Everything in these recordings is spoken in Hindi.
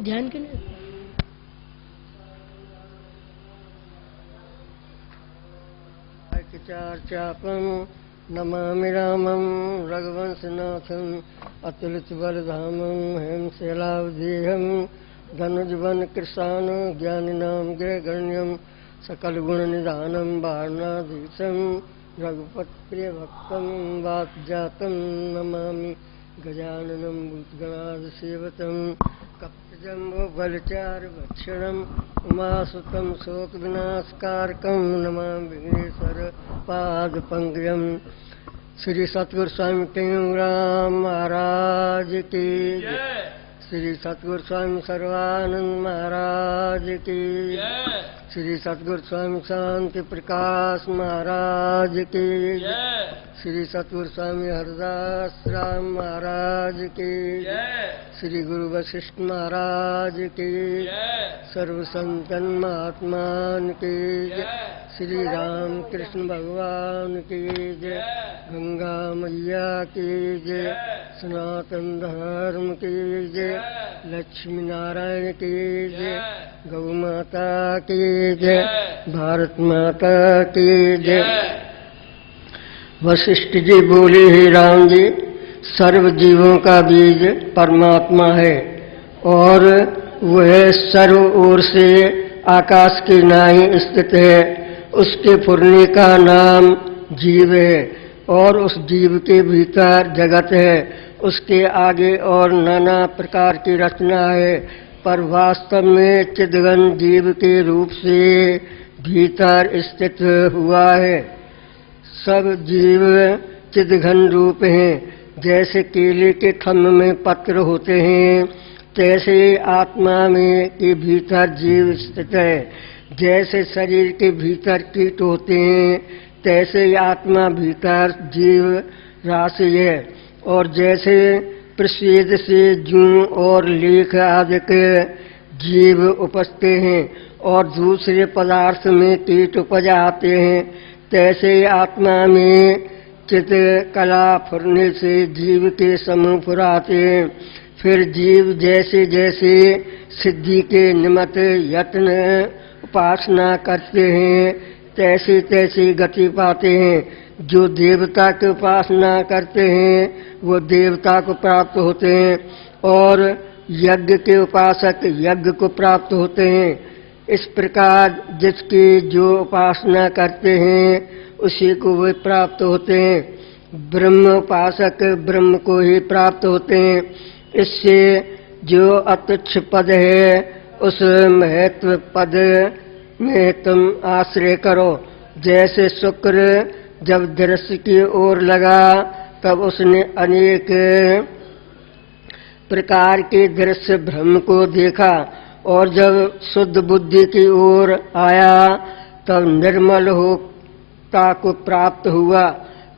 ध्यान के लिए चापम नमामि रामं रघुवंशनाथं अतुलितबलधामं हेमशैलावधेयं धनुजवन कृशान ज्ञानिनां गिरगण्यं सकलगुणनिधानं वारणाधीशं रघुपतिप्रियभक्तं वातजातं नमामि गजाननं भूतगणाधिसेवितं कपिजम्बुफलचारुभक्षणम् उमासुतं शोकविनाशकारकं नमामि विघ्नेश्वर पादपङ्कजं। श्री सतगुरु स्वामी टेंगराम महाराज की जय। श्री सतगुरु स्वामी सर्वानंद महाराज की जय। श्री सतगुरु स्वामी शांति प्रकाश महाराज की जय। श्री सतगुरु स्वामी हरदास राम महाराज की जय। श्री गुरु वशिष्ठ महाराज की जय। सर्व संतन महात्मान की जय। श्री राम कृष्ण भगवान की जय। गंगा मैया की जय। सनातन धर्म की जय। लक्ष्मी नारायण की जय। गौ माता की जय। भारत माता की जय। वशिष्ठ जी बोले, हे राम जी, सर्व जीवों का बीज परमात्मा है और वह सर्व ओर से आकाश के नाई स्थित है। उसके फुरने का नाम जीव है और उस जीव के भीतर जगत है। उसके आगे और नाना प्रकार की रचना है, पर वास्तव में चिदघन जीव के रूप से भीतर स्थित हुआ है। सब जीव चिदघन रूप हैं। जैसे केले के थंब में पत्र होते हैं, तैसे आत्मा में के भीतर जीव स्थित है। जैसे शरीर के भीतर कीट होते हैं, तैसे आत्मा भीतर जीव राशि है। और जैसे प्रस्वेद से जूं और लेख आदि के जीव उपजते हैं और दूसरे पदार्थ में कीट उपज आते हैं, तैसे आत्मा में चित कला फुरने से जीव के समूह फुराते हैं। फिर जीव जैसे जैसे सिद्धि के निमित्त यत्न उपासना करते हैं, तैसे तैसे गति पाते हैं। जो देवता की उपासना करते हैं वो देवता को प्राप्त होते हैं और यज्ञ के उपासक यज्ञ को प्राप्त होते हैं। इस प्रकार जिसकी जो उपासना करते हैं उसी को वे प्राप्त होते हैं। ब्रह्म उपासक ब्रह्म को ही प्राप्त होते हैं। इससे जो अतुच्छ पद है उस महत्व पद में तुम आश्रय करो। जैसे शुक्र जब दृश्य की ओर लगा तब उसने अनेक प्रकार के दृश्य भ्रम को देखा, और जब शुद्ध बुद्धि की ओर आया तब निर्मल होता को प्राप्त हुआ।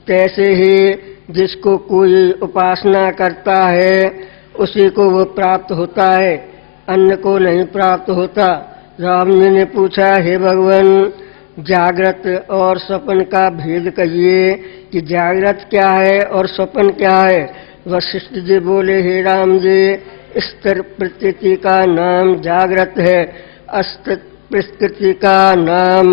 तैसे ही जिसको कोई उपासना करता है उसी को वो प्राप्त होता है, अन्य को नहीं प्राप्त होता। राम जी ने पूछा, हे भगवान, जागृत और स्वप्न का भेद कहिए कि जागृत क्या है और स्वप्न क्या है। वशिष्ठ जी बोले, हे राम जी, स्थिर प्रकृति का नाम जागृत है, अस्थिर प्रकृति का नाम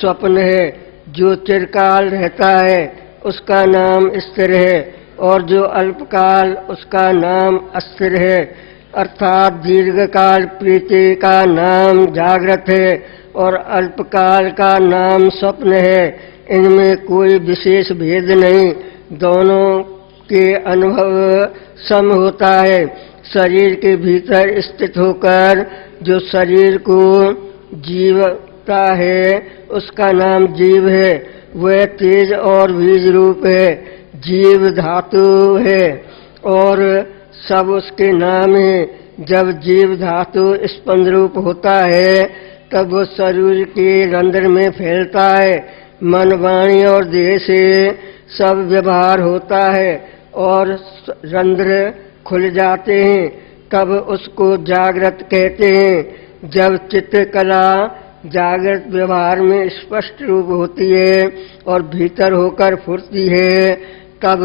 स्वप्न है। जो चिरकाल रहता है उसका नाम स्थिर है और जो अल्पकाल उसका नाम अस्थिर है। अर्थात दीर्घकाल प्रीति का नाम जागृत है और अल्पकाल का नाम स्वप्न है। इनमें कोई विशेष भेद नहीं, दोनों के अनुभव सम होता है। शरीर के भीतर स्थित होकर जो शरीर को जीवता है उसका नाम जीव है। वह तेज और बीज रूप है, जीव धातु है और सब उसके नाम है। जब जीव धातु स्पंद रूप होता है तब वो शरीर के रंध्र में फैलता है। मन, वाणी और देह से सब व्यवहार होता है और रंध्र खुल जाते हैं, तब उसको जागृत कहते हैं। जब चित्रकला जागृत व्यवहार में स्पष्ट रूप होती है और भीतर होकर फुरती है, तब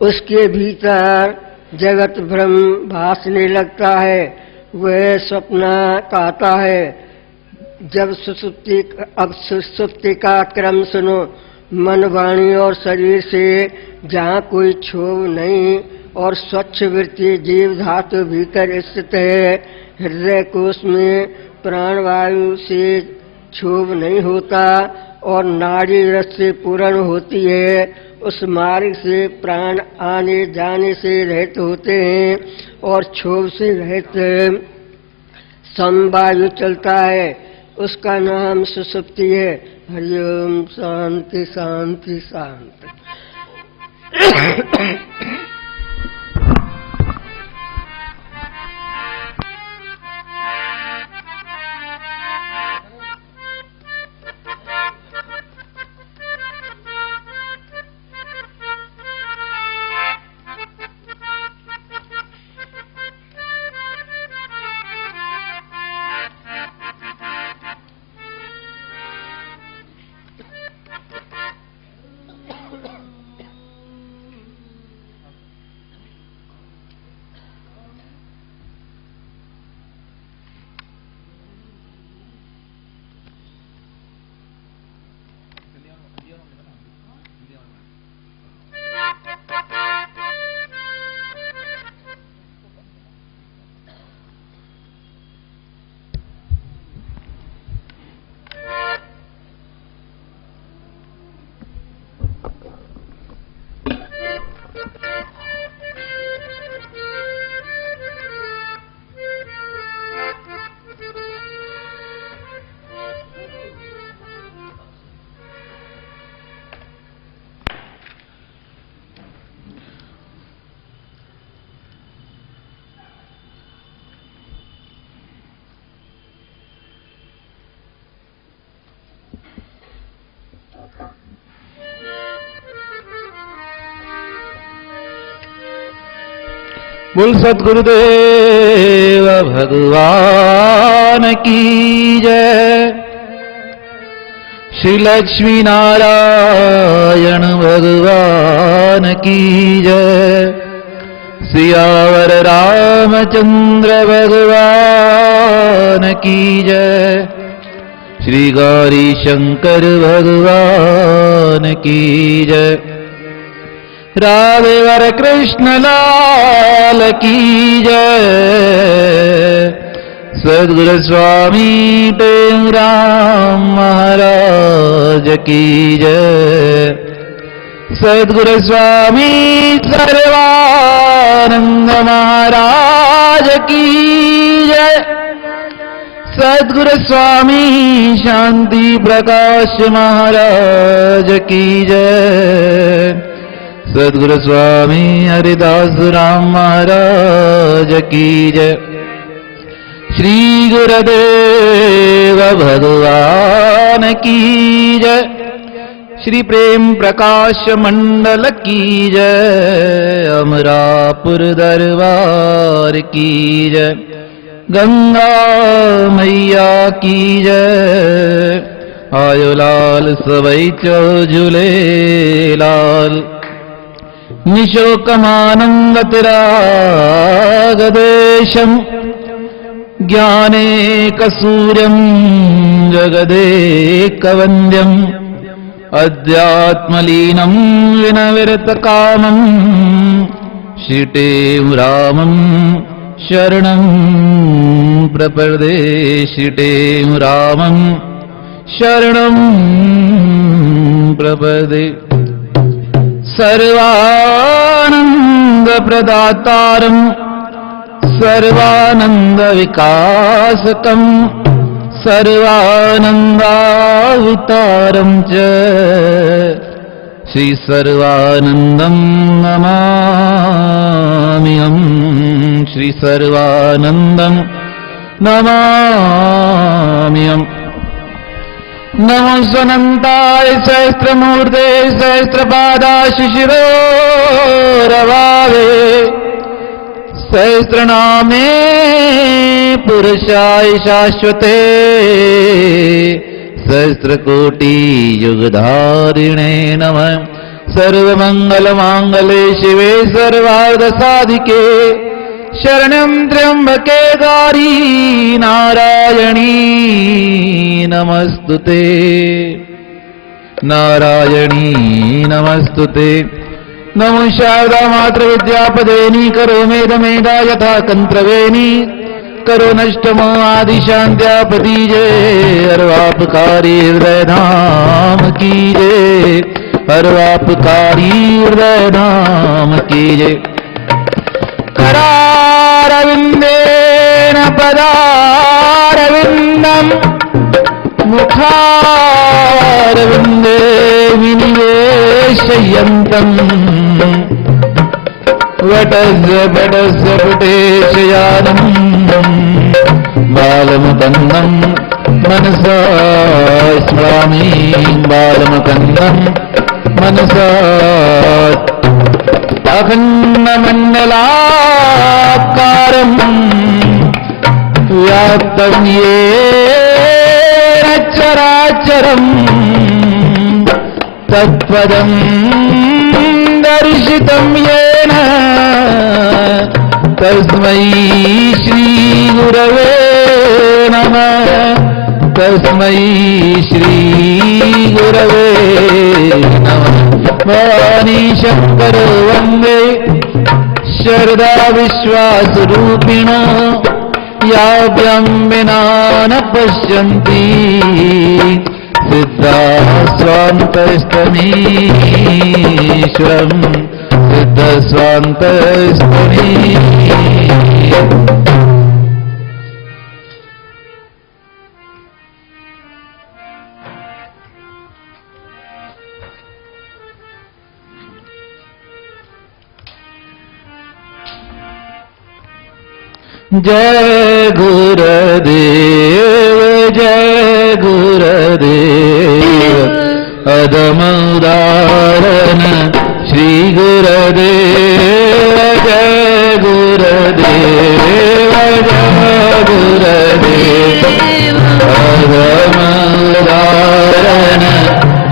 उसके भीतर जगत भ्रम भासने लगता है, वह स्वप्न कहता है। जब सुसुप्ति का क्रम सुनो, मन, वाणी और शरीर से जहाँ कोई क्षोभ नहीं और स्वच्छ वृत्ति जीव धातु भीतर स्थित है, हृदय कोश में प्राणवायु से क्षोभ नहीं होता और नाड़ी रस से पूर्ण होती है, उस मार्ग से प्राण आने जाने से रहित होते हैं और क्षोभ से रहित समवायु चलता है, उसका नाम सुसुप्ति है। हरिओम। शांति शांति शांति। बोल सद्गुरुदेव भगवान की जय। श्री लक्ष्मी नारायण भगवान की जय। सियावर रामचंद्र भगवान की जय। श्री गौरी शंकर भगवान की जय। राधे वर कृष्ण लाल की जय। सद्गुरु स्वामी टेंगराम महाराज की जय। सद्गुरु स्वामी सर्वानंद महाराज की जय। सद्गुरु स्वामी शांति प्रकाश महाराज की जय। सद्गुरु स्वामी हरिदास राम महाराज की जय। श्री गुरुदेव भगवान की जय। श्री प्रेम प्रकाश मंडल की जय। अमरापुर दरबार की जय। गंगा मैया की जय। आयो लाल सवै चो झूले लाल। निशोकमानन्दतिरागदेशम् ज्ञानेकसूर्यम् जगदेकवन्द्यम् अध्यात्मलीनम् विनविरतकामम् श्रीटें रामम् शरणम् प्रपदे। श्रीटें रामम् शरणम् प्रपदे। सर्वानंद प्रदातारम् सर्वानंद विकासकम् सर्वानंदावतारम् च श्री सर्वानंदम् नमाम्यहम्। श्री सर्वानंदम् नमाम्यहम्। नमो स्वनन्ताय सहस्रमूर्ते सहस्रपादाशिशिरोरभावे सहस्रनामे पुरुषाय शाश्वते सहस्रकोटियुगधारिणे नमः। सर्वमङ्गलमाङ्गले शिवे सर्वार्धसाधिके शरणं त्र्यम्बके गौरी नारायणी नमस्तुते नारायणी नमस्तुते। नमो शारदा मात्र विद्यापदेनी करो मेदमेदा यथा कंत्रवेणी करो नष्टमो आदि शांत्या पतिजे अर्वापकारी हृदय धाम कीजे अर्वापकारी हृदय धाम कीजे। करारविंदेन पदारविंदम मुखारविंदे विनिवेशयन्तम् वटस्य वटस्य वटेशयानम् बालमुकन्दम् मनसा स्मरामि बालमुकन्दम् मनसा। अखण्डमण्डलाकारम् व्याप्तं येन चराचरम् तत्पदं दर्शितं येन तस्मै श्रीगुरवे नमः तस्मै श्रीगुरवे नमः। भवानी शङ्करो वन्दे शरदा विश्वासरूपिण याभ्यां विना न पश्यन्ति सिद्धाः स्वान्तस्तमीश्वरम् सिद्धस्वान्तस्तमीश्वरम्। जय गुरुदेव जय गुरुदेव अदम उदाहरण श्री गुरुदेव जय गुरुदेव जय गुरुदेव अदम उदाहरण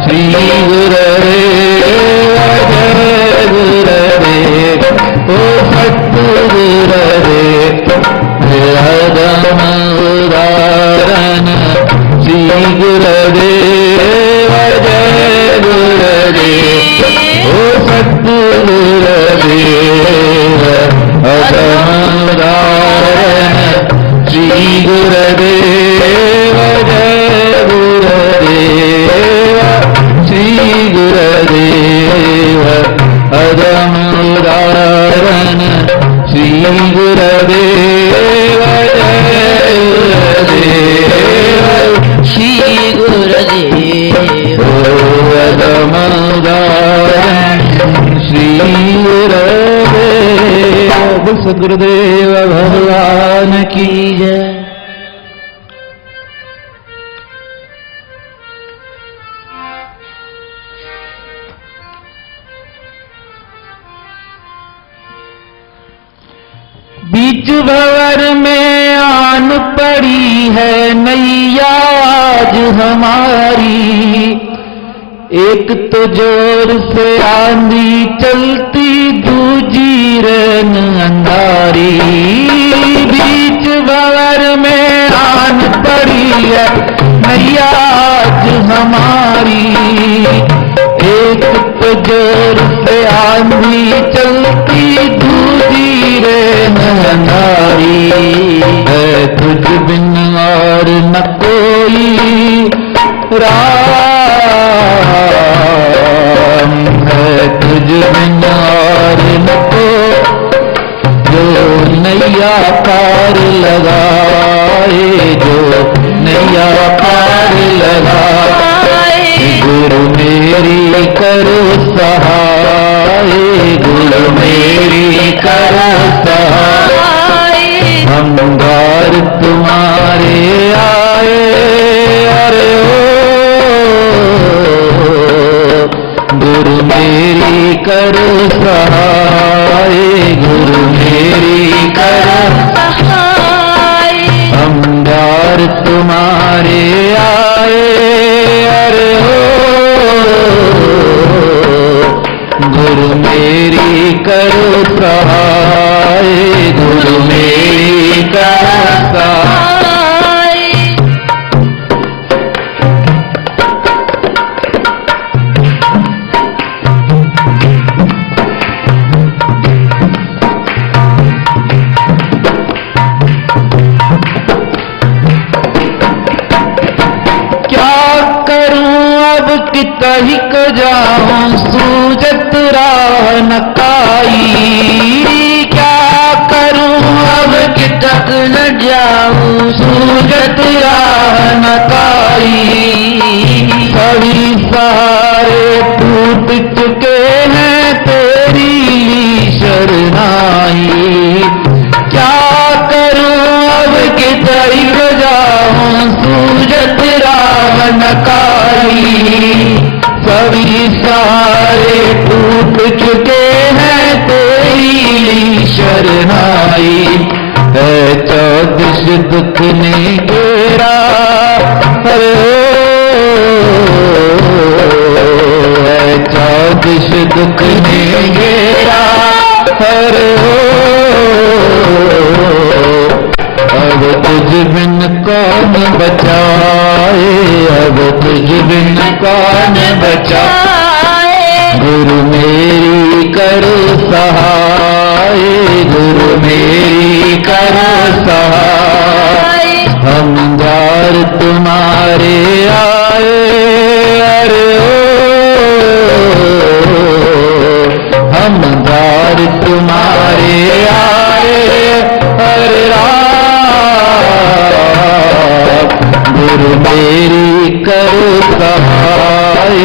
श्री गुरुदेव जय गुरुदेव ओ सद्गुरुदेव अदम उदाहरण श्री गुरुदेव जय गुरुदेव ओ सद्गुरुदेव अदम उदाहरण श्री गुरुदेव जय गुरुदेव श्री गुरुदेव अदम उदाहरण श्री गुरुदेव जय गुरुदेव श्री गुरुदेव अदम उदाहरण श्री गुरुदेव। बोल सद्गुरुदेव भगवान की जय। बीच भंवर में आन पड़ी है नैया आज हमारी एक तो जोर से आंधी चलती दूजी रन अंधारी। बीच भंवर में आन पड़ी है नैया आज हमारी एक तो जोर से आंधी चलती दूजी रन अंधारी। है तुझ बिन और न कोई राम है तुझ बिन और न कोई जो नैया पार लगाए जो नैया पार लगाए। गुरु मेरी करो सहाय गुरु मेरी करो सहाय हम द्वार तुम्हारे मेरी करो सहाय, गुरु मेरी करो सहाय। हम द्वार तुम्हारे आए, अरे हो गुरु मेरी करो सहाय, गुरु मेरी करो सहाय। कितहि क जाऊं सूझत राह न काई, क्या करूं अब कितक न जाऊं सूझत राह न काई। सभी सारे टूट चुके हैं तेरी शरणाई, क्या करूं अब कितहि क जाऊं सूझत राह न काई। सभी सारे टूट चुके हैं तेरी शरणाई, है चौदश दुख ने घेरा, अरे है चौदश दुख ने घेरा, अरे अब तुझ बिन कौन बचाए, अब तुझ बिन कौन बचाए। गुरु मेरी करो सहाय, गुरु मेरी करो सहाय। हम द्वार तुम्हारे आए, अरे ओ हम द्वार तुम्हारे आए, अरे गुरु मेरी करो सहाय,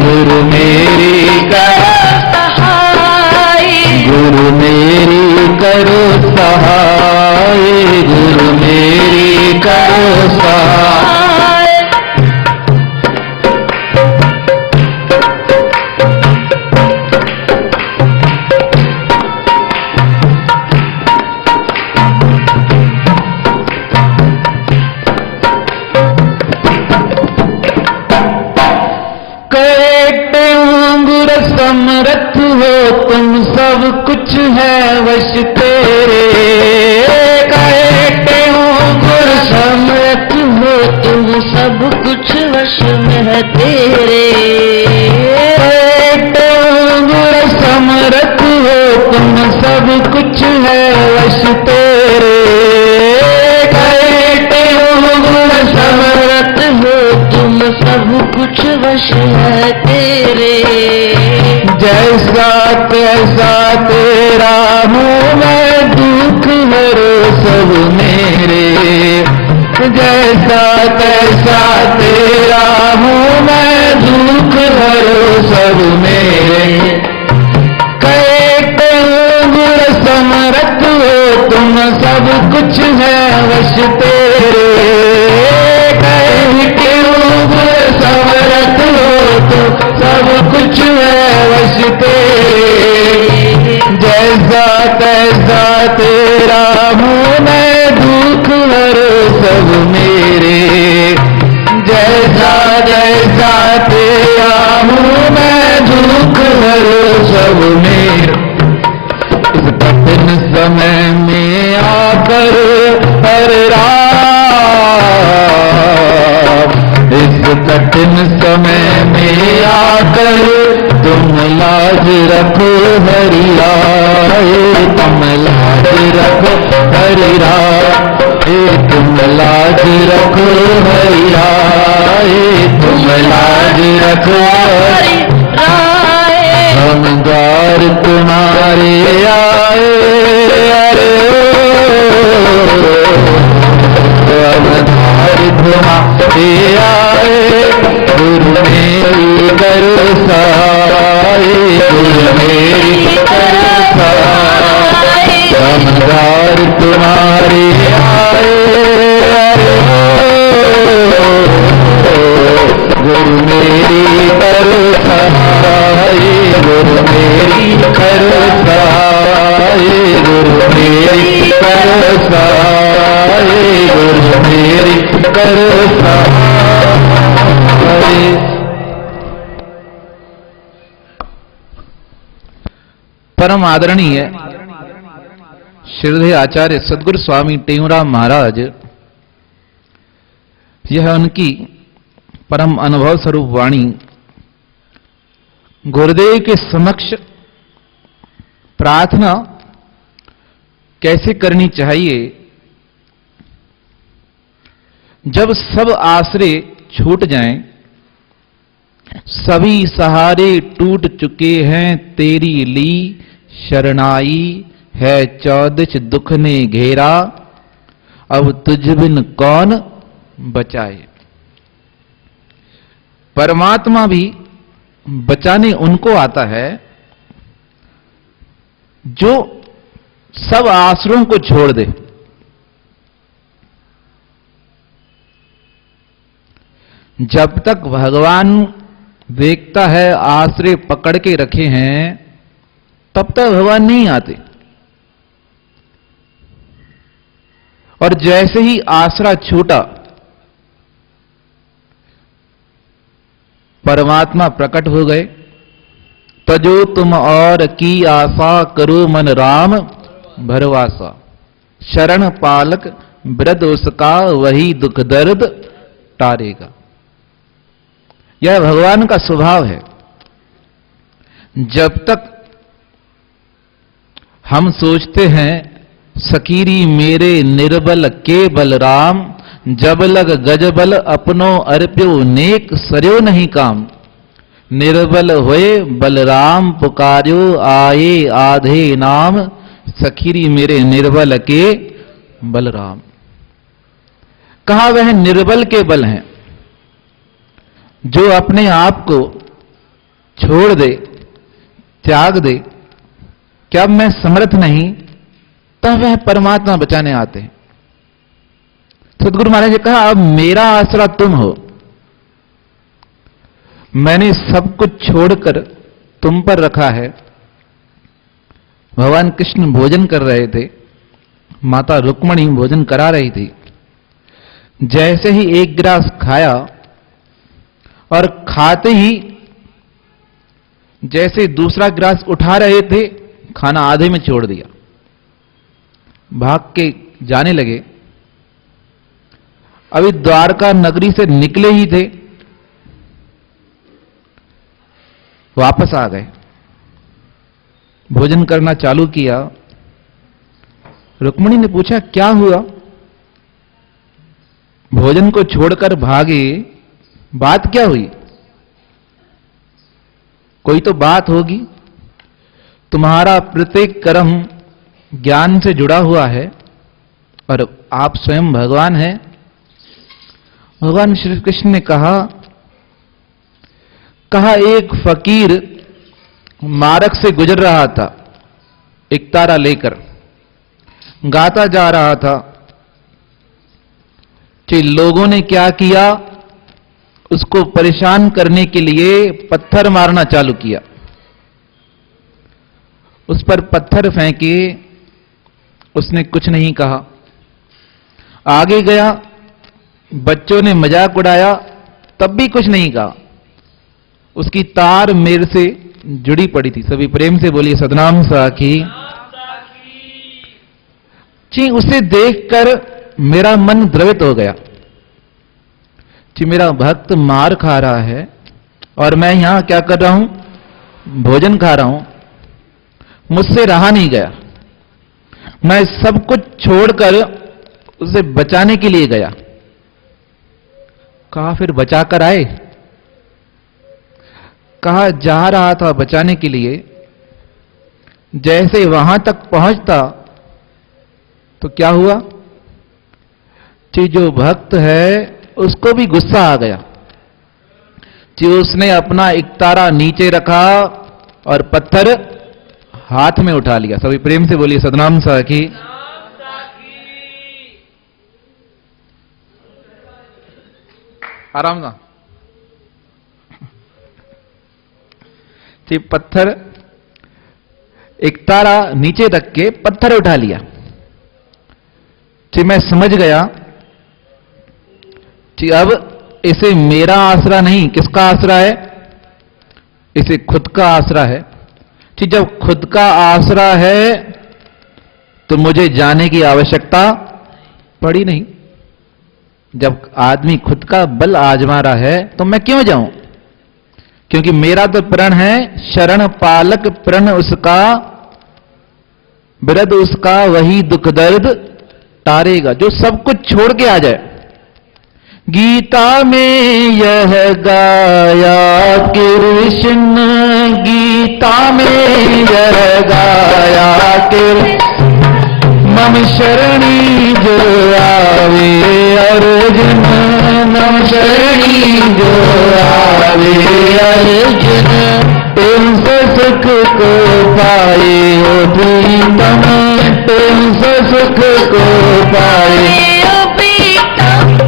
गुरु मेरी करो सहाय। गुरु मेरी करो सहाय, गुरु मेरी करो सहाय। समर्थ हो तुम सब कुछ है वश तेरे, कहते हो गुरु समर्थ हो तुम सब कुछ वश में है तेरे। कहते हो गुरु समर्थ हो तुम सब कुछ है वश तेरे, कहते हो गुरु समर्थ हो तुम सब कुछ वश है तेरे। जैसा तैसा तेरा हूँ मैं, दुख हरो सब मेरे, जैसा तैसा तेरा हूँ मैं, दुख हरो सब मेरे। कहते हो गुरु समर्थ हो तुम सब कुछ है वश तेरे, कहते हो गुरु समर्थ हो तुम सब कुछ है वश तेरे। जैसा तैसा तेरा हूँ मैं, दुख हरो सब मेरे, जैसा जैसा तेरा हूँ मैं, दुख हरो सब मेरे। इस कठिन समय में आकर हरे राम, इस कठिन समय में आकर तुम लाज रखो हरि राय, तुम लाज रखो हरि राय, तुम लाज रखो हरि राय, तुम लाज रखो हरि राय। हम द्वार तुम्हारे आए, अरे हम द्वार तुम्हारे आए, गुरु मेरी करो सहाय, गुरु मेरी करो सहाय। हम द्वार तुम्हारे आए, गुरु मेरी करो सहाय, गुरु मेरी करसाए, गुरु मेरी करसाए, गुरु मेरी करसाए। परम आदरणीय श्रीधर आचार्य सद्गुरु स्वामी टेऊराम महाराज, यह उनकी परम अनुभव स्वरूप वाणी गुरुदेव के समक्ष प्रार्थना कैसे करनी चाहिए जब सब आश्रय छूट जाएं, सभी सहारे टूट चुके हैं, तेरी ली शरणाई है चौदिश दुख ने घेरा, अब तुझ बिन कौन बचाए। परमात्मा भी बचाने उनको आता है जो सब आश्रयों को छोड़ दे। जब तक भगवान देखता है आश्रय पकड़ के रखे हैं, तब तक भगवान नहीं आते। और जैसे ही आसरा छूटा, परमात्मा प्रकट हो गए। तजो तुम और की आशा, करो मन राम भरवासा, शरण पालक वृद्ध उसका, वही दुख दर्द टारेगा। यह भगवान का स्वभाव है। जब तक हम सोचते हैं सकीरी मेरे निर्बल के बलराम, जब लग गजबल अपनो अर्प्यो नेक सरयो नहीं काम, निर्बल होए बलराम पुकार्यो आए आधे नाम, सखीरी मेरे निर्बल के बलराम। कहा वह निर्बल के बल हैं जो अपने आप को छोड़ दे, त्याग दे, क्या मैं समर्थ नहीं, तब वह परमात्मा बचाने आते हैं। सदगुरु महाराज ने कहा अब मेरा आसरा तुम हो, मैंने सब कुछ छोड़कर तुम पर रखा है। भगवान कृष्ण भोजन कर रहे थे, माता रुक्मणी भोजन करा रही थी। जैसे ही एक गिलास खाया और खाते ही जैसे दूसरा गिलास उठा रहे थे, खाना आधे में छोड़ दिया, भाग के जाने लगे। अभी द्वारका नगरी से निकले ही थे, वापस आ गए, भोजन करना चालू किया। रुक्मिणी ने पूछा क्या हुआ, भोजन को छोड़कर भागे, बात क्या हुई? कोई तो बात होगी, तुम्हारा प्रत्येक कर्म ज्ञान से जुड़ा हुआ है और आप स्वयं भगवान हैं। भगवान श्री कृष्ण ने कहा एक फकीर मार्ग से गुजर रहा था, एक तारा लेकर गाता जा रहा था कि लोगों ने क्या किया, उसको परेशान करने के लिए पत्थर मारना चालू किया। उस पर पत्थर फेंके, उसने कुछ नहीं कहा। आगे गया, बच्चों ने मजाक उड़ाया, तब भी कुछ नहीं कहा। उसकी तार मेरे से जुड़ी पड़ी थी। सभी प्रेम से बोलिए सतनाम साखी। जी, उसे देखकर मेरा मन द्रवित हो गया कि मेरा भक्त मार खा रहा है और मैं यहां क्या कर रहा हूं, भोजन खा रहा हूं। मुझसे रहा नहीं गया, मैं सब कुछ छोड़कर उसे बचाने के लिए गया। कहा फिर बचाकर आए? कहा जा रहा था बचाने के लिए, जैसे वहां तक पहुंचता तो क्या हुआ कि जो भक्त है उसको भी गुस्सा आ गया कि उसने अपना एक तारा नीचे रखा और पत्थर हाथ में उठा लिया। सभी प्रेम से बोलिए सतनाम साखी। आराम ना। कि पत्थर, एक तारा नीचे रख के पत्थर उठा लिया। कि मैं समझ गया कि अब इसे मेरा आसरा नहीं, किसका आसरा है? इसे खुद का आसरा है। कि जब खुद का आसरा है तो मुझे जाने की आवश्यकता पड़ी नहीं। जब आदमी खुद का बल आजमा रहा है तो मैं क्यों जाऊं? क्योंकि मेरा तो प्रण है शरण पालक, प्रण उसका विरद उसका, वही दुख दर्द तारेगा, जो सब कुछ छोड़ के आ जाए। गीता में यह गाया कृष्ण, गीता में यह गाया कृष्ण, मम शरणी जो आवे अर्जुन, मम शरणी जो आवे अर्जुन, तुमसे सुख को पाए हो प्रीतम, तुमसे सुख को पाए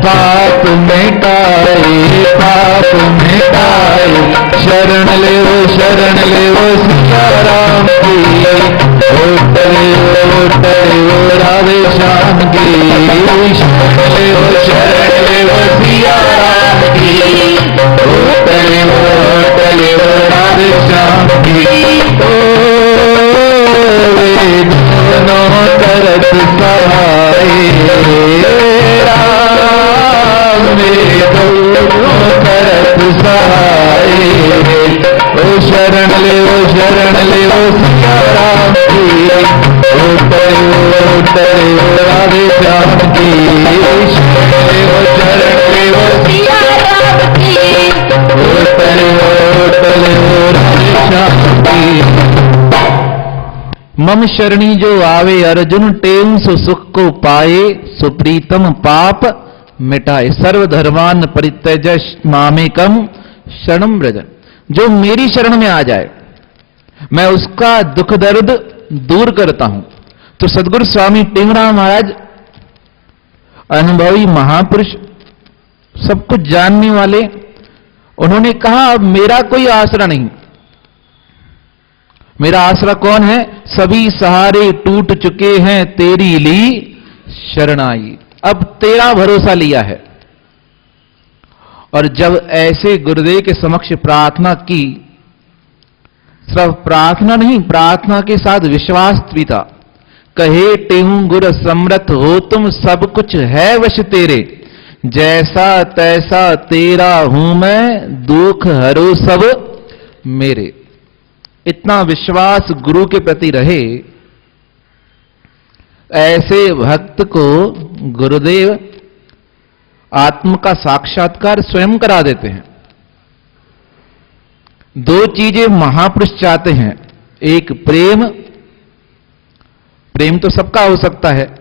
पाप मिटाए, पाप मिटाए, शरण ले वो सिया राम की, ओटले वो राधे श्याम की, शरण ले वो सिया राम की, ओटले वो राधे श्याम की। ओ वे दोनों करत सहाय करत सहाय, ओ शरण ले वो सिया राम की, ओटले वो राधे श्याम की, शरण ले वो सिया राम की, ओटले वो राधे श्याम की। मम शरणी जो आवे अर्जुन, टेम सो सुख को पाए, सुप्रीतम पाप मिटाए, सर्वधर्मान परित्यज मामेकम शरणम व्रज। जो मेरी शरण में आ जाए मैं उसका दुख दर्द दूर करता हूं। तो सदगुरु स्वामी टेंगड़ा महाराज अनुभवी महापुरुष, सब कुछ जानने वाले, उन्होंने कहा अब मेरा कोई आसरा नहीं। मेरा आसरा कौन है? सभी सहारे टूट चुके हैं, तेरी ली शरण आई। अब तेरा भरोसा लिया है। और जब ऐसे गुरुदेव के समक्ष प्रार्थना की, सिर्फ प्रार्थना नहीं, प्रार्थना के साथ विश्वास भी था। कहे टेहूं गुर समर्थ हो तुम, सब कुछ है वश तेरे, जैसा तैसा तेरा हूं मैं, दुख हरो सब मेरे। इतना विश्वास गुरु के प्रति रहे, ऐसे भक्त को गुरुदेव आत्म का साक्षात्कार स्वयं करा देते हैं। दो चीजें महापुरुष चाहते हैं, एक प्रेम, प्रेम तो सबका हो सकता है,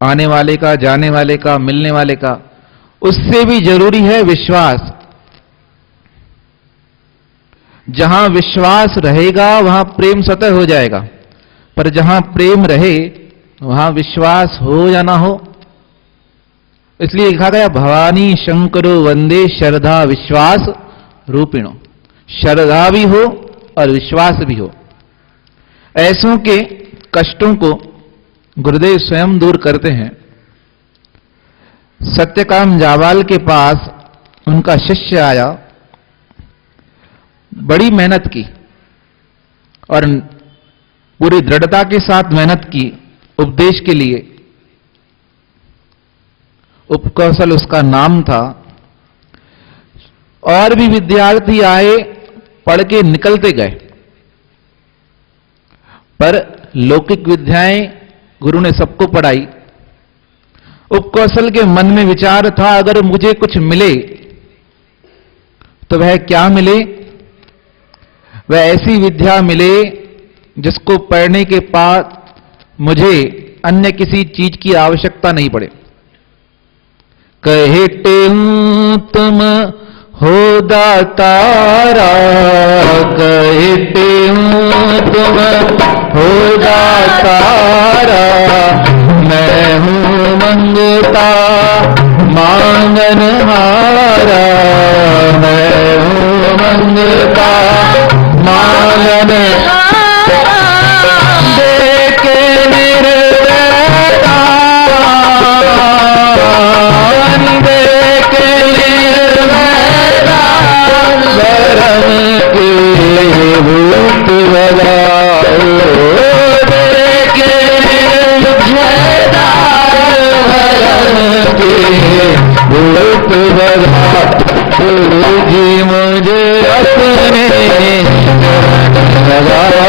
आने वाले का, जाने वाले का, मिलने वाले का, उससे भी जरूरी है विश्वास। जहां विश्वास रहेगा वहां प्रेम स्वतः हो जाएगा, पर जहां प्रेम रहे वहां विश्वास हो या ना हो। इसलिए लिखा गया भवानी शंकरो वंदे श्रद्धा विश्वास रूपिणो। श्रद्धा भी हो और विश्वास भी हो। ऐसों के कष्टों को गुरुदेव स्वयं दूर करते हैं। सत्यकाम जावाल के पास उनका शिष्य आया, बड़ी मेहनत की और पूरी दृढ़ता के साथ मेहनत की उपदेश के लिए। उपकौशल उसका नाम था। और भी विद्यार्थी आए, पढ़ के निकलते गए, पर लौकिक विद्याएं गुरु ने सबको पढ़ाई। उपकौशल के मन में विचार था, अगर मुझे कुछ मिले तो वह क्या मिले? वह ऐसी विद्या मिले जिसको पढ़ने के बाद मुझे अन्य किसी चीज की आवश्यकता नहीं पड़े। कहते हूं तुम हो दातारा, कहते हूं तुम हो दातारा, मैं हूं मंगता मांगनहारा, मैं हूं मंगता मांगनहारा। मुझे अपने चरण लगाओ,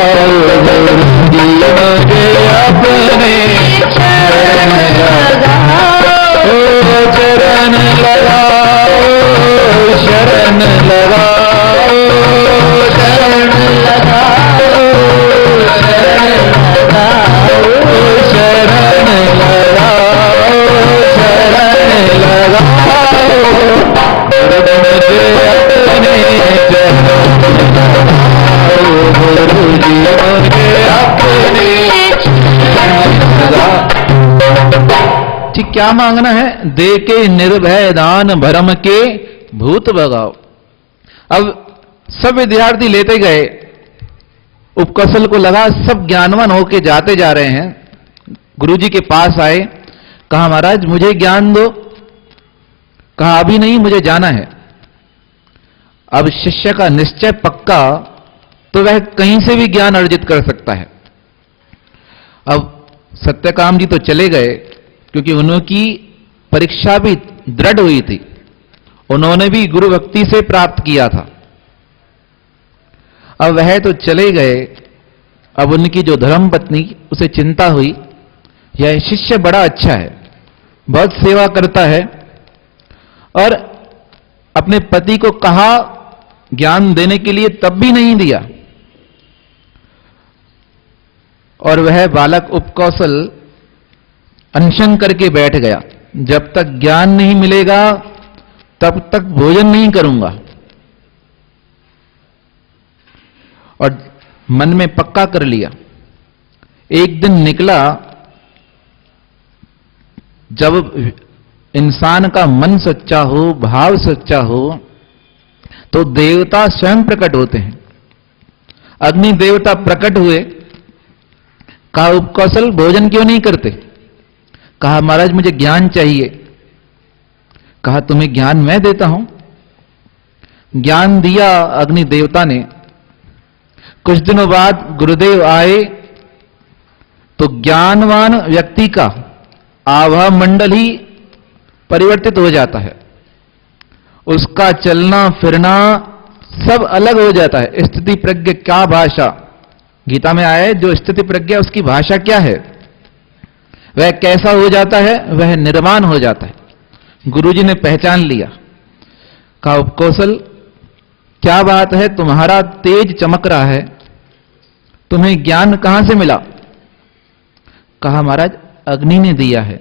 गुरुजी मुझे अपने चरण लगाओ, चरण लगाओ, शरण लगाओ, शरण लगाओ, शरण लगाओ, शरण लगाओ, मुझे अपने चरण लगाओ, गुरुजी मुझे अपने चरण लगाओ। ठीक क्या मांगना है? दे के निर्भय दान भरम के भूत भगाओ। अब सब विद्यार्थी लेते गए, उपकौशल को लगा सब ज्ञानवान होके जाते जा रहे हैं। गुरुजी के पास आए, कहा महाराज मुझे ज्ञान दो। कहा अभी नहीं, मुझे जाना है। अब शिष्य का निश्चय पक्का तो वह कहीं से भी ज्ञान अर्जित कर सकता है। अब सत्यकाम जी तो चले गए, क्योंकि उनकी परीक्षा भी दृढ़ हुई थी, उन्होंने भी गुरु भक्ति से प्राप्त किया था। अब वह तो चले गए। अब उनकी जो धर्म पत्नी, उसे चिंता हुई, यह शिष्य बड़ा अच्छा है, बहुत सेवा करता है, और अपने पति को कहा ज्ञान देने के लिए तब भी नहीं दिया। और वह बालक उपकौशल अनशन करके बैठ गया, जब तक ज्ञान नहीं मिलेगा तब तक भोजन नहीं करूंगा। और मन में पक्का कर लिया। एक दिन निकला, जब इंसान का मन सच्चा हो, भाव सच्चा हो, तो देवता स्वयं प्रकट होते हैं। अग्नि देवता प्रकट हुए। कहा उपकौशल भोजन क्यों नहीं करते? कहा महाराज मुझे ज्ञान चाहिए। कहा तुम्हें ज्ञान मैं देता हूं। ज्ञान दिया अग्नि देवता ने। कुछ दिनों बाद गुरुदेव आए, तो ज्ञानवान व्यक्ति का आभा मंडल ही परिवर्तित हो जाता है, उसका चलना फिरना सब अलग हो जाता है। स्थिति प्रज्ञ क्या भाषा, गीता में आया है, जो स्थिति प्रज्ञा उसकी भाषा क्या है, वह कैसा हो जाता है, वह निर्वाण हो जाता है। गुरुजी ने पहचान लिया। कहा उपकौशल क्या बात है, तुम्हारा तेज चमक रहा है, तुम्हें ज्ञान कहां से मिला? कहा महाराज अग्नि ने दिया है।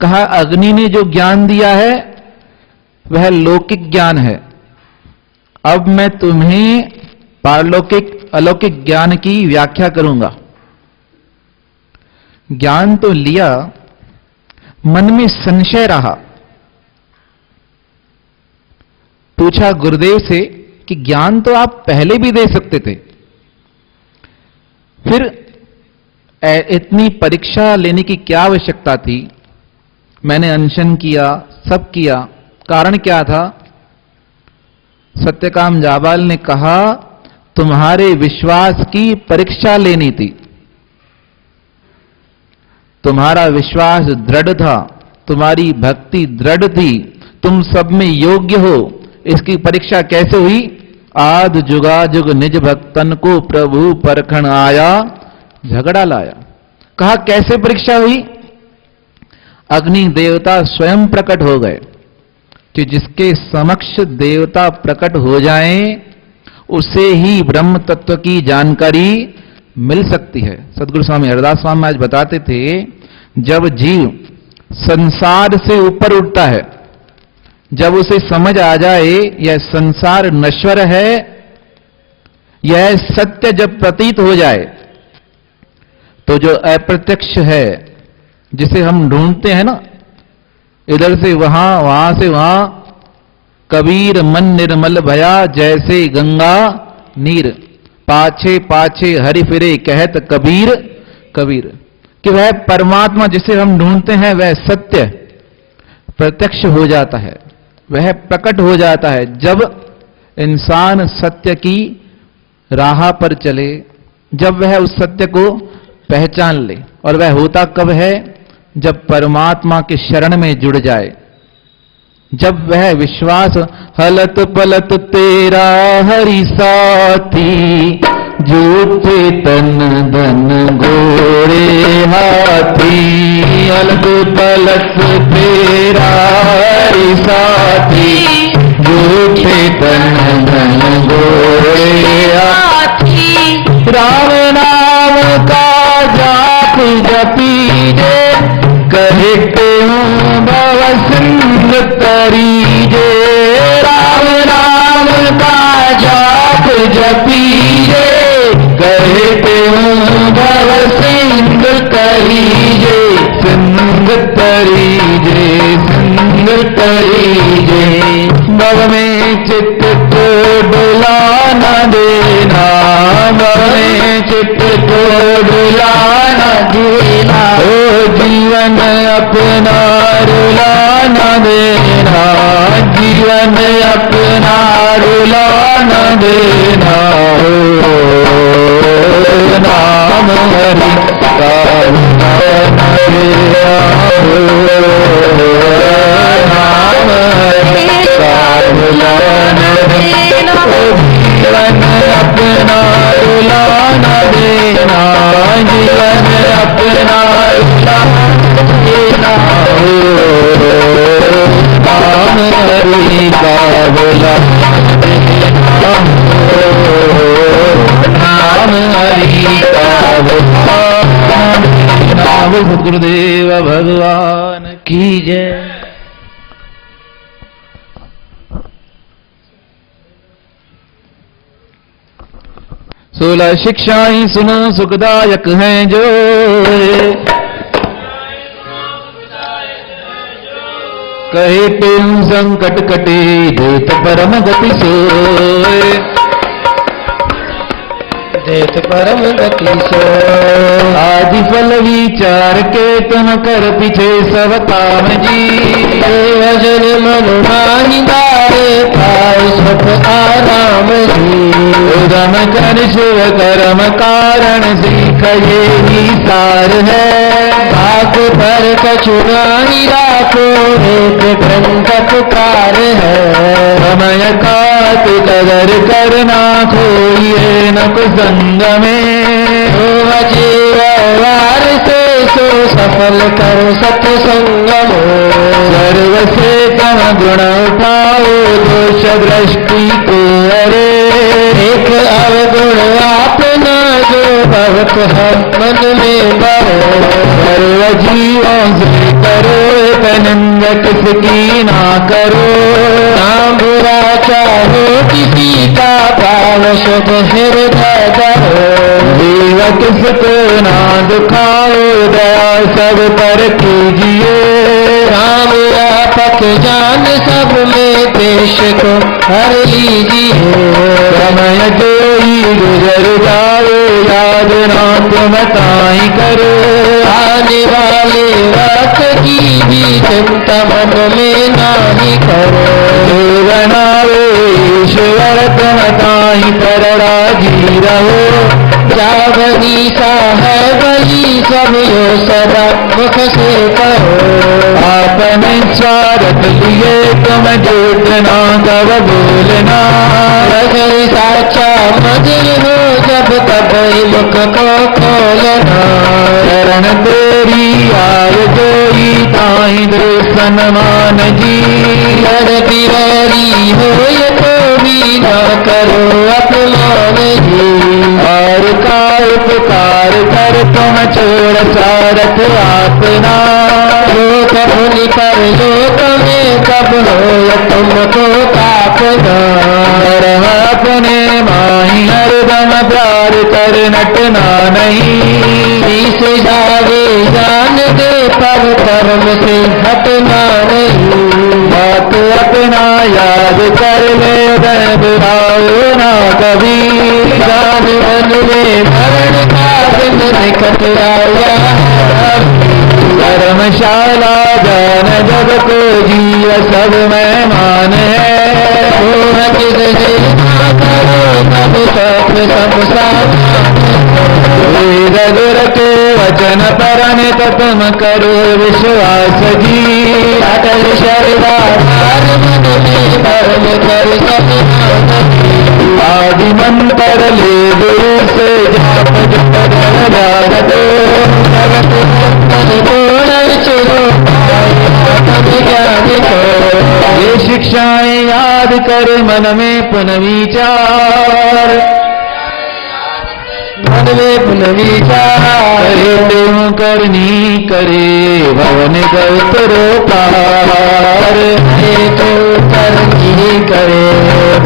कहा अग्नि ने जो ज्ञान दिया है वह लौकिक ज्ञान है, अब मैं तुम्हें पारलौकिक अलौकिक ज्ञान की व्याख्या करूंगा। ज्ञान तो लिया, मन में संशय रहा। पूछा गुरुदेव से कि ज्ञान तो आप पहले भी दे सकते थे, फिर इतनी परीक्षा लेने की क्या आवश्यकता थी? मैंने अनशन किया, सब किया, कारण क्या था? सत्यकाम जाबाल ने कहा तुम्हारे विश्वास की परीक्षा लेनी थी। तुम्हारा विश्वास दृढ़ था, तुम्हारी भक्ति दृढ़ थी, तुम सब में योग्य हो, इसकी परीक्षा कैसे हुई? आद जुगा जुग निज भक्तन को प्रभु परखण आया, झगड़ा लाया। कहा कैसे परीक्षा हुई? अग्नि देवता स्वयं प्रकट हो गए कि जिसके समक्ष देवता प्रकट हो जाएं, उसे ही ब्रह्म तत्व की जानकारी मिल सकती है। सदगुरु स्वामी हरदास स्वामी आज बताते थे, जब जीव संसार से ऊपर उठता है, जब उसे समझ आ जाए यह संसार नश्वर है, यह सत्य जब प्रतीत हो जाए, तो जो अप्रत्यक्ष है, जिसे हम ढूंढते हैं ना, इधर से वहां, वहां से वहां, कबीर मन निर्मल भया जैसे गंगा नीर, पाछे पाछे हरि फिरे कहत कबीर कबीर, कि वह परमात्मा जिसे हम ढूंढते हैं वह सत्य प्रत्यक्ष हो जाता है, वह प्रकट हो जाता है। जब इंसान सत्य की राह पर चले, जब वह उस सत्य को पहचान ले, और वह होता कब है? जब परमात्मा के शरण में जुड़ जाए, जब वह विश्वास हलत पलत तेरा हरि साथी, झूठे तन धन घोड़े हाथी। हलत पलत तेरा हरि साथी, झूठे तन धन घोड़े हाथी। राम नाम का जाप जपीजे, कहते हूँ भव सिंध तरीजे। राम नाम का जाप जपीजे, कहते हूँ भव सिंध तरीजे। सिंध तरीजे, सिंध तरीजे। भव में चित्त को डुला न देना, भव में चित्त को डुला न देना। ओ जीवन अपना रुला न देना, जीवन अपना रुला न देना। हो नाम हरि का रुला न देना, हो नाम हरि का रुला न देना। जीवन अपना रुला न देना, जीवन अपना रुला देना। हो नाम हरि का रुला देना, हो नाम हरि का रुला देना। गुरुदेव भगवान की जय। 16 शिक्षाएं सुनो सुखदायक हैं जो, कहे प्रेम संकट कटे देत परम गति सोए। देत परम गति सो। आदि फल विचार के तुम कर पीछे सब काम जी। भजन मन माहि गाए, पाए सुख आराम जी। उदम कर शिव कर्म कारण सीख ये ही सार है। भाग पर कछु नाहि राखो, एक ग्रंथ पुकार है। समय कात कदर करना खोइए न कुसंग में। जीवार से सो सफल करो सत्संग मो। सर्व से कम गुण उठाओ, दोष दृष्टि को अरे। एक अवगुण अपना जो बहुत हम मन में बहो। सर्व जीवों से करो एक निंद किसकी ना करो। नाम बुरा चाहो किसी का, पाव शुभ हृदय धरो। जीव किसको ना दुखाओ, दया सब पर कीजिए। राम व्यापक जान सब में, देश को हर लीजिए। समय जो ही गुजर जाओ, याद ना तुम ताई करो। आने वाले वक्त की भी चिंता मन में नाही करो। जो बनावे ईश्वर तुम ताई पर राजी रहो। जावनी सा है वही सब यो सदा मुख से कहो। आपने स्वार्थ लिए तुम झूठ ना कब बोलना। अगर साचा मजर हो जब तब मुख को खोलना। शरण तेरी आय जोई ताई दर्शन मान जी। लड़ बिरारी हो ये तो भी ना करो अपमान जी। और का उपकार कर तुम छोड़ सारथ अपना। लोक भूलि पर लोक में कब हो तुमको कापना। धर्म अपने माही हरदम प्यार कर नटना नहीं। ईश जागे जान दे पर कर्म से हटना नहीं। बात अपना याद कर ले, बुराओ ना कभी। जान मन में मरण का दिन निकट आया। धर्मशाला जान जब को जीव सब मेहमान है। किस से ना करो तब तक राम समसान रघुरते वचन परनित तुम करो विश्वास जी अटल श्रद्धा मन में धर्म कर सब आदि मंत्र ले गुरु से जाप जप जगत जगत पूर्ण चुनो ज्ञान को ये शिक्षाएं याद कर मन में पुनः विचार मन में पुनः विचार करे त्यों करनी करे भवन गौतरो पार तो करनी करे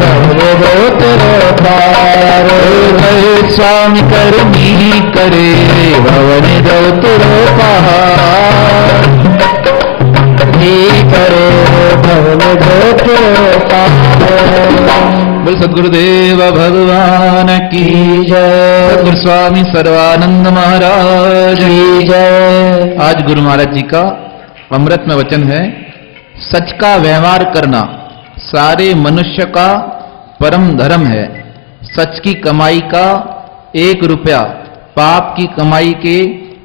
भवन गोत्र पार कहे स्वामी करनी करे भवन गौतरो पार करे भवन गोत्र पार बोल सद्गुरुदेव भगवान की जय। सद्गुरु स्वामी सर्वानंद महाराज की जय। आज गुरु महाराज जी का अमृत में वचन है, सच का व्यवहार करना सारे मनुष्य का परम धर्म है। सच की कमाई का 1 रुपया पाप की कमाई के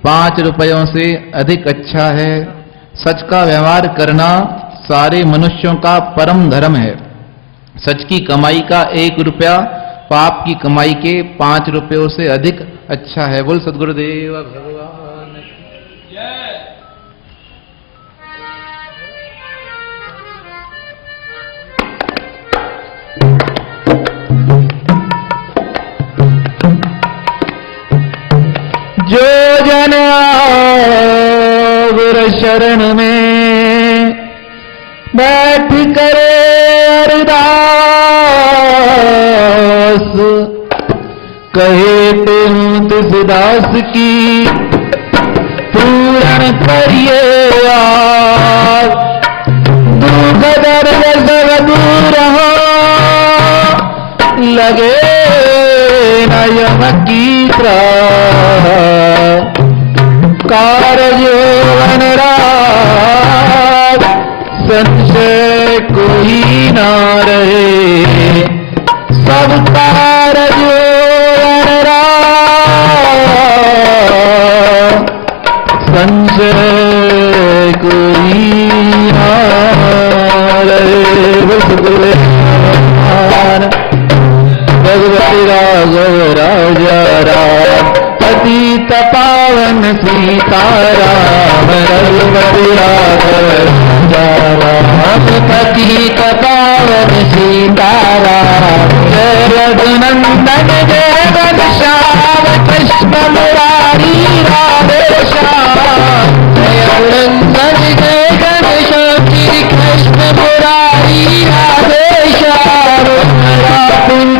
5 रुपयों से अधिक अच्छा है। सच का व्यवहार करना सारे मनुष्यों का परम धर्म है। सच की कमाई का 1 रुपया पाप की कमाई के 5 रुपयों से अधिक अच्छा है। बोल सद्गुरुदेव भगवान की जय। जो जन गुरु शरण में बैठ करे अरदास, कहे तुम तिस दास की पूर्ण करिए आस। दुख दर्द सब दूर हो लगे न यम की त्रास। कारज वनराज संशय कोई ना रहे। सब कारज वनराज संशय कोई ना रहे। भगवती राघव राजा राम पतित पावन सीताराम। रघुपति राघव राजा राम पतित पावन सीताराम। जय रघुनंदन जय घनश्याम कृष्ण मुरारी राधे श्याम। जय नंदन जय घनश्याम श्री कृष्ण मुरारी राधे श्याम।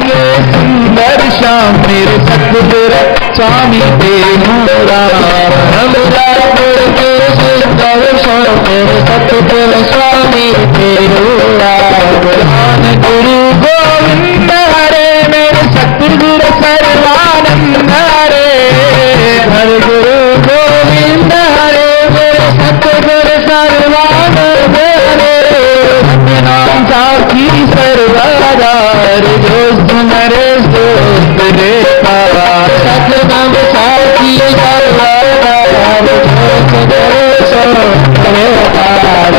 के सुंदर श्याम मेरे सतगुरु स्वामी तेनुरा। रामपुर के सुंदर श्याम मेरे सतगुरु स्वामी तेनुरा। ज्ञान गुरु गोविंद हरे मेरे सतगुरु सर्वानंद हरे। हर गुरु गोविंद हरे मेरे सतगुरु सर्वानंद हरे। नाम साखी सर्वदार जो सुनरे सोत रे पार। सतनाम साखी सर्वदार जो सुनरे सोत रे पार।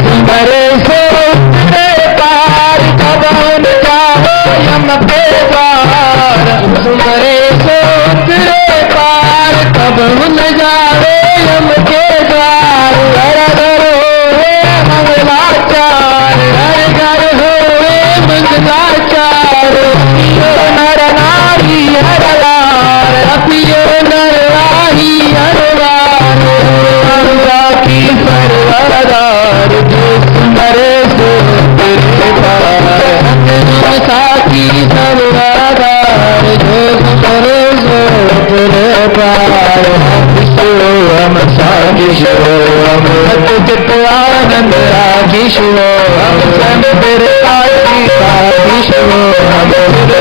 सुनरे सोत रे पार कब न जाओ यम के द्वार। सुनरे सोत रे पार कब न जावे यम के द्वार। घर घर होवे मंगलाचार घर घर होवे मंगलाचार। पियो नर नारी हर लार पियो नर नारी हर लार। साखी सर्वदार जो सुनरे सोत रे पार। साखी सर्वदार जो सुनरे सोत रे पार। हम साखीश्वरम सत आनंद राखीश्वरम। सन तेरे आशी साखीश्वरम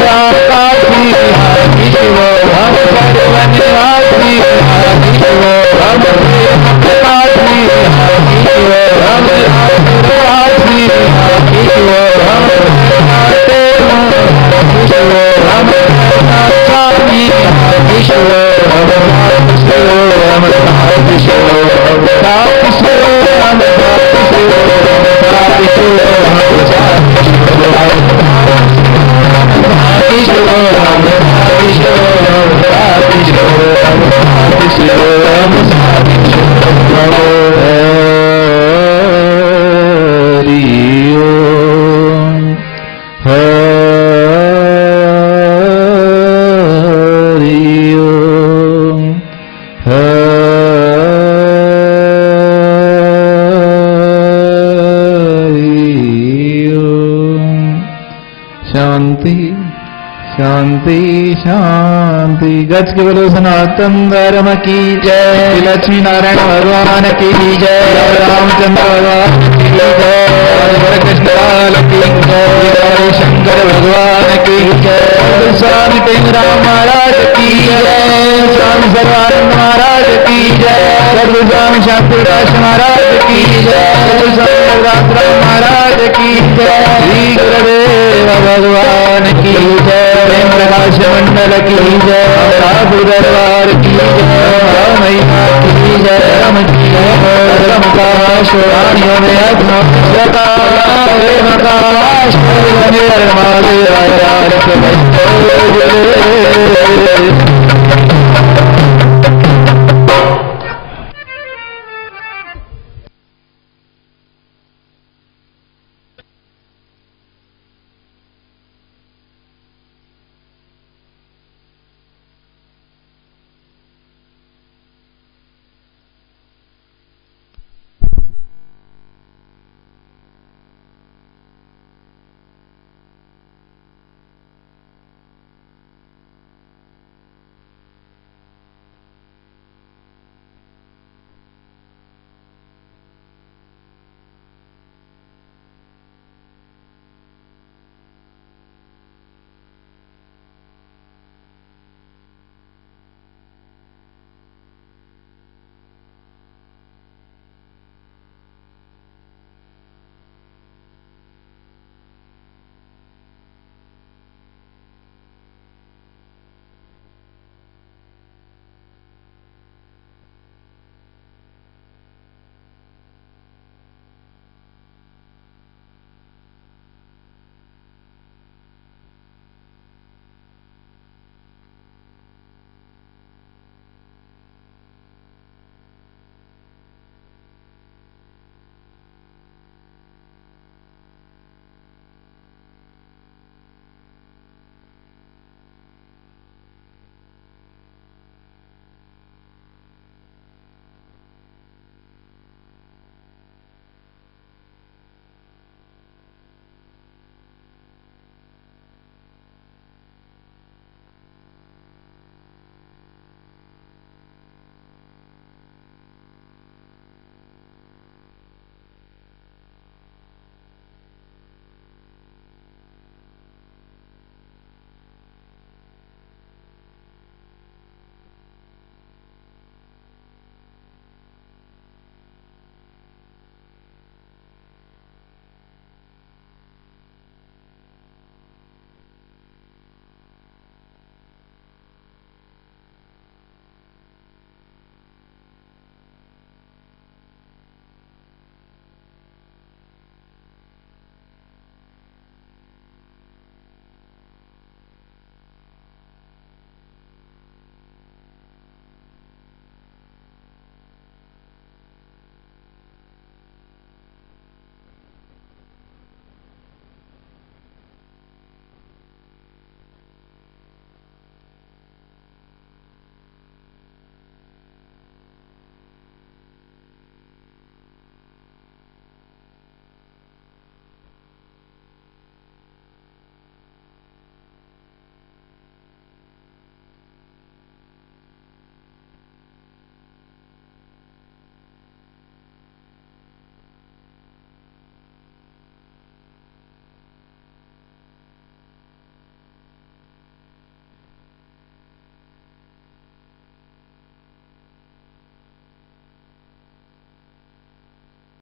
आकाशी राखीश्वरम। सर्वन राखी राखीश्वरम आकाशी राखीश्वरम। राखी राखीश्वरम राखीश्वरम। शांति शांति शांति। गज के बोलो सनातन धर्म की जय। लक्ष्मी नारायण भगवान की जय। रामचंद्र भगवान की जय। कृष्ण लाल की जय। शंकर भगवान की जय। स्वामी टेंगराम महाराज की जय। स्वामी सर्वानंद महाराज की जय। स्वामी शांतिदास महाराज की जय। स्वामी राम महाराज की जय। श्री गुरुदेव भगवान की जय। प्रेम प्रकाश मंडल की जय। साधु दरबार की जय। मैया की जय। रम की जय। रम का शिवानियों में अग्नि प्रेम का